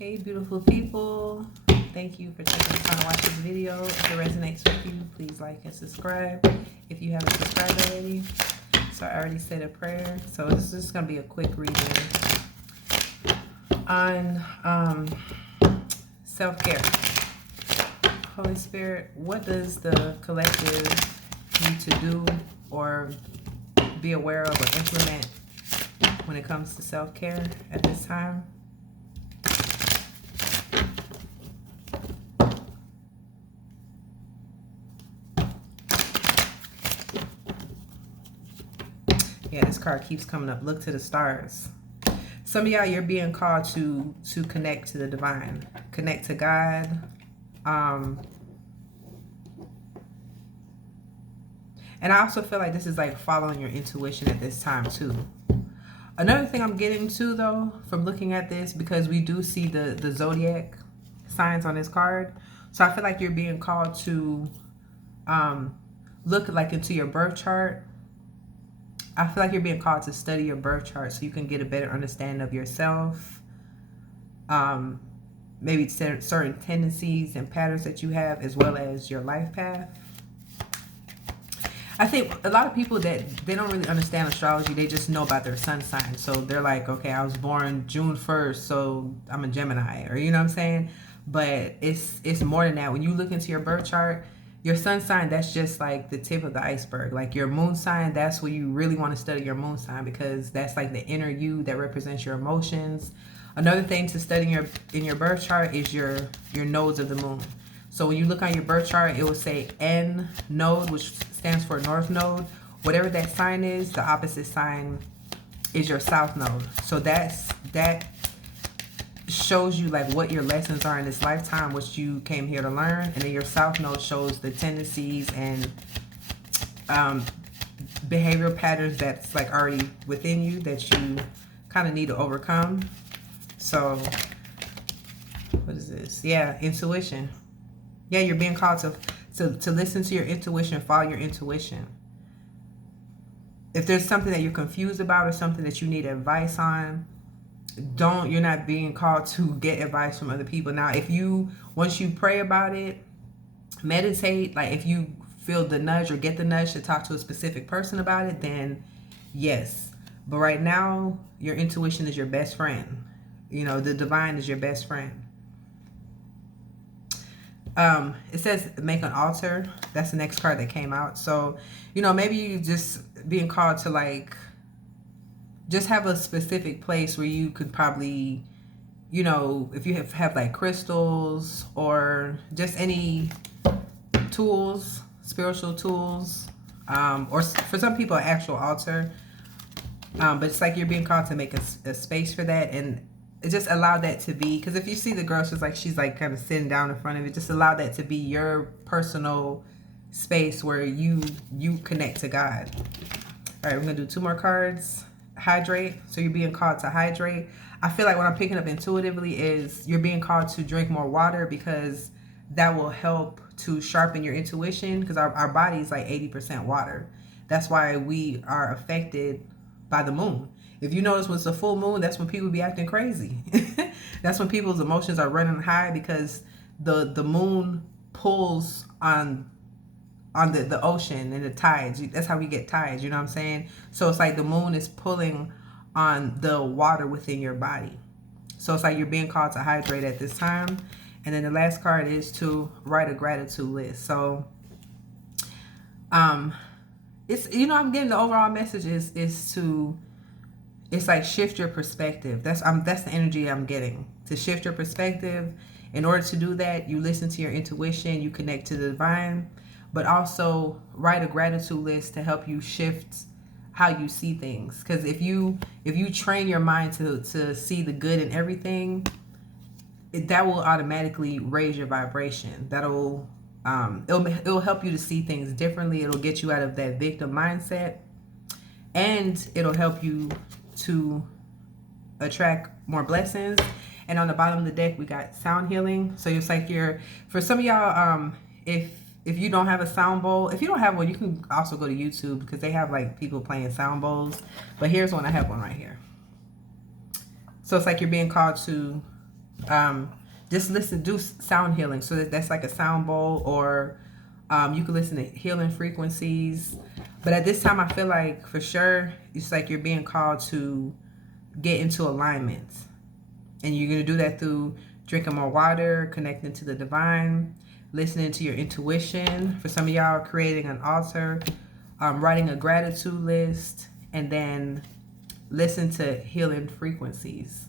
Hey beautiful people, thank you for taking the time to watch this video. If it resonates with you, please like and subscribe if you haven't subscribed already. So I already said a prayer, so this is just going to be a quick reading on self-care. Holy Spirit, what does the collective need to do or be aware of or implement when it comes to self-care at this time? Yeah, this card keeps coming up. Look to the stars. Some of y'all, you're being called to connect to the divine, connect to God. And I also feel like this is like following your intuition at this time too. Another thing I'm getting to though, from looking at this, because we do see the zodiac signs on this card. So I feel like you're being called to look like into your birth chart. I feel like you're being called to study your birth chart so you can get a better understanding of yourself. Maybe certain tendencies and patterns that you have, as well as your life path. I think a lot of people that they don't really understand astrology, they just know about their sun sign. So they're like, okay, I was born June 1st, so I'm a Gemini, or you know what I'm saying? But it's more than that. When you look into your birth chart, your sun sign, that's just like the tip of the iceberg. Like your moon sign, that's where you really want to study your moon sign, because that's like the inner you that represents your emotions. Another thing to study in your birth chart is your nodes of the moon. So when you look on your birth chart, it will say N node, which stands for north node. Whatever that sign is, the opposite sign is your south node. So that shows you like what your lessons are in this lifetime, what you came here to learn. And then your south node shows the tendencies and behavioral patterns that's like already within you that you kind of need to overcome. So what is this? Yeah, intuition. Yeah, you're being called to listen to your intuition, follow your intuition. If there's something that you're confused about or something that you need advice on, you're not being called to get advice from other people. Now, once you pray about it, meditate, like if you feel the nudge or get the nudge to talk to a specific person about it, then yes. But right now, your intuition is your best friend. You know, the divine is your best friend. It says make an altar. That's the next card that came out. So, you know, maybe you just being called to like just have a specific place where you could probably, you know, if you have like crystals or just any tools, spiritual tools, or for some people an actual altar, but it's like you're being called to make a space for that, and just allow that to be, because if you see the girl, she's like kind of sitting down in front of it, just allow that to be your personal space where you connect to God. All right, we're gonna do 2 more cards. Hydrate. So you're being called to hydrate. I feel like what I'm picking up intuitively is you're being called to drink more water, because that will help to sharpen your intuition, because our body is like 80% water. That's why we are affected by the moon. If you notice, when it's a full moon, that's when people be acting crazy. That's when people's emotions are running high, because the moon pulls on the ocean and the tides. That's how we get tides, you know what I'm saying? So it's like the moon is pulling on the water within your body. So it's like you're being called to hydrate at this time. And then the last card is to write a gratitude list. So it's, you know, I'm getting the overall message is to, it's like shift your perspective. That's the energy I'm getting. To shift your perspective. In order to do that, you listen to your intuition, you connect to the divine, but also write a gratitude list to help you shift how you see things. Because if you train your mind to see the good in everything, that will automatically raise your vibration. That'll it'll help you to see things differently. It'll get you out of that victim mindset, and it'll help you to attract more blessings. And on the bottom of the deck, we got sound healing. So it's like for some of y'all, if you don't have a sound bowl, if you don't have one, you can also go to YouTube, because they have like people playing sound bowls. But here's one. I have one right here. So it's like you're being called to Just listen, do sound healing. So that's like a sound bowl, or you can listen to healing frequencies. But at this time, I feel like for sure, it's like you're being called to get into alignment. And you're going to do that through drinking more water, connecting to the divine, listening to your intuition. For some of y'all, creating an altar, writing a gratitude list, and then listen to healing frequencies.